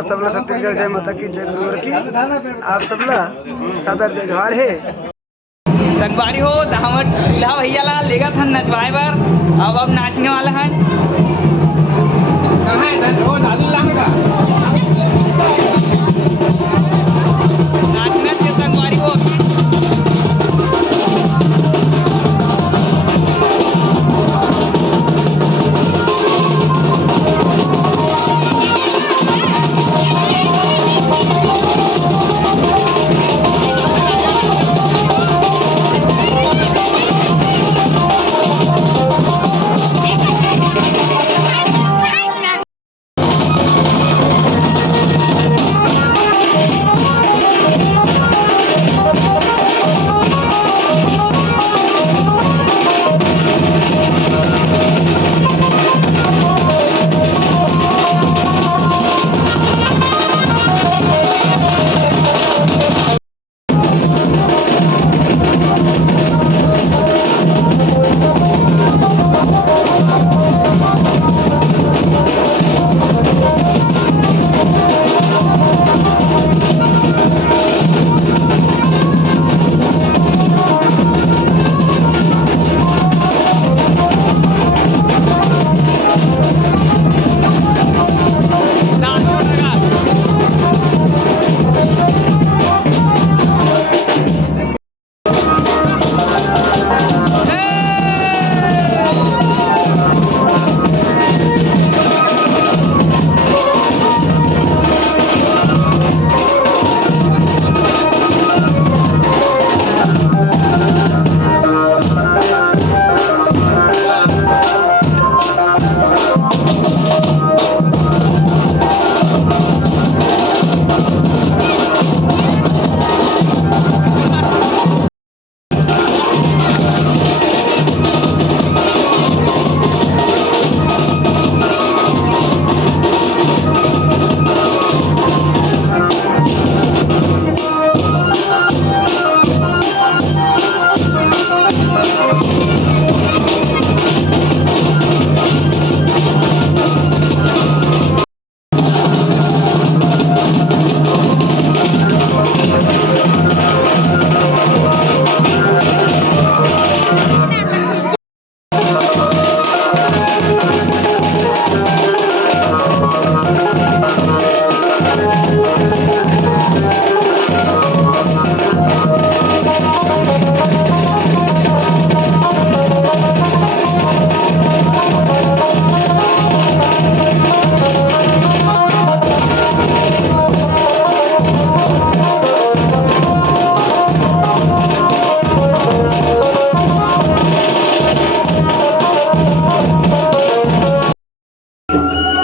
आप सबला छत्तीसगढ़ जय माता की जय गुरुवर की आप सबला सादर जय जोहार है। संगवारी हो दावत दूल्हा भैया ला लेगा था नचवाए बार अब नाचने वाला है नाचना चाहिए संगवारी हो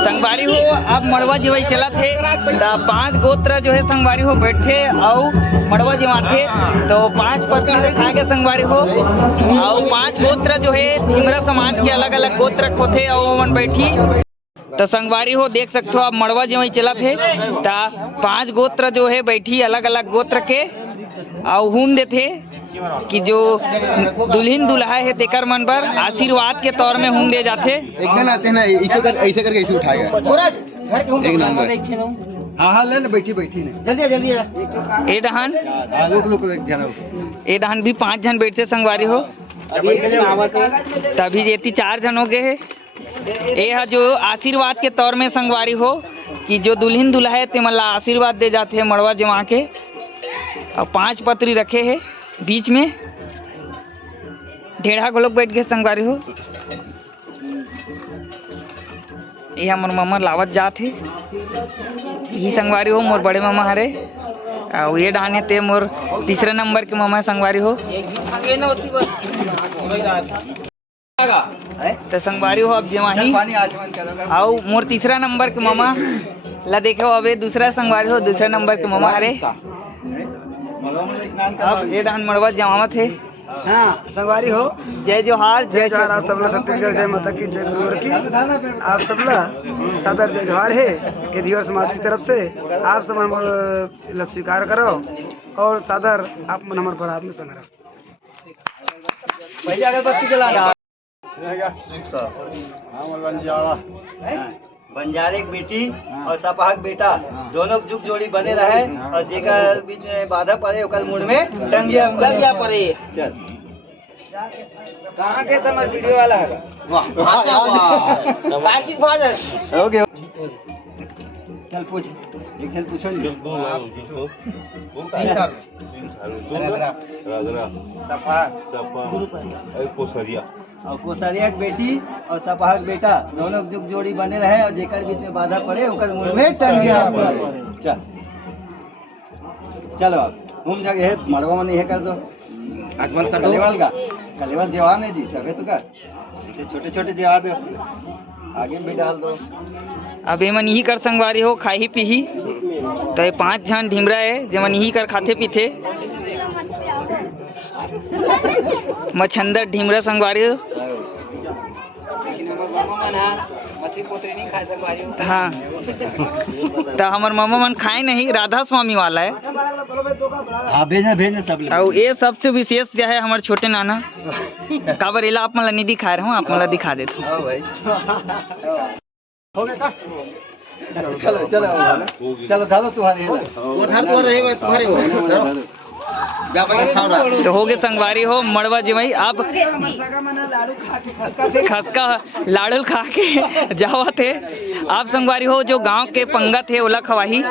संगवारी हो अब मड़वा जीवाई चला थे तो 5 गोत्र जो है संगवारी हो बैठे और मड़वा जीवा थे तो 5 पत्नी रखा के संगवारी हो और 5 गोत्र जो है थिमरा समाज के अलग अलग गोत्र होते और मन बैठी तो संगवारी हो देख सकते हो अब मड़वा जीवाई चला थे तो 5 गोत्र जो है बैठी अलग अलग गोत्र के और हुम देते कि जो दुल्हन दुल्हा है तेकर मन पर आशीर्वाद के तौर में हुम दे जाते एकदम आते ना ऐसे करके ऐसे उठाएगा एक नंबर हाँ ले ले बैठी बैठी ने जल्दी जल्दी ए डहान भी 5 जन बैठते संगवारी हो तभी जेती 4 जन हो गए है ये जो आशीर्वाद के तौर में संगवारी हो कि जो दुल्हन दुल्हा है ते मला आशीर्वाद दे जाते हैं मड़वा जमा के और 5 पत्री रखे है बीच में ढेढ़ा को लोग बैठ गए संगवारी हो ये हमार मामा लावत जात है यही संगवारी हो मोर बड़े मामा हरे और ये डाने ते मोर तीसरे नंबर के मामा संगवारी हो तो संगवारी हो अब जमाही और मोर तीसरा नंबर के मामा ला देखो अबे दूसरा संगवारी हो दूसरे नंबर के मामा हरे अब ये डान मड़वा जमावत है हाँ संगवारी हो जय जोहार जय जोहार आप सबला छत्तीसगढ़ जय माता की जय गुरुवर की आप सबला सादर जय जोहार है के धीवर समाज की तरफ से आप सब हमर स्वीकार करो और सादर आप मन हमर बरात में संग रहो पहले अगरबत्ती जला बंजारे की बेटी और सपाहक बेटा दोनों जुग जोड़ी बने रहे और जेकर बीच में बाधा पड़े ओकर मुंड में टंगिया पड़े। चल कहाँ के समझ वीडियो वाला है? हो गया। चल पूछ एक जन पूछो और कोसरिया की बेटी और सपाहक बेटा दोनों जुग जोड़ी बने रहे और जेकर बीच में बाधा पड़े ओकर मुंड में टंगिया पड़े। चल चलो अब घूम जाके है मड़वा में नहीं है कर दो आगमन कर कलेवाल का कलेवाल जवान है जी तबे तो का छोटे छोटे जवान दो आगे भी डाल दो। अब एमन यही कर संगवारी हो खाही पीही तो ये 5 जन ढिमरा है जेमन यही कर खाते पीते मछंदर ढिमरा संगवारी हो। हाँ तो हमार मामा मन खाए नहीं राधा स्वामी वाला है। हाँ भेजना भेजना सब लोग। और ये सबसे विशेष जो है हमारे छोटे नाना काबर इला आप मला नहीं दिखा रहा हूँ आप मला दिखा देते हाँ भाई हो गया का चलो चलो चलो धालो तुम्हारे तो हो गए संगवारी हो मड़वा जिमई आप खसका लाड़ू खा के जावा थे आप संगवारी हो जो गांव के पंगत है ओला खवाही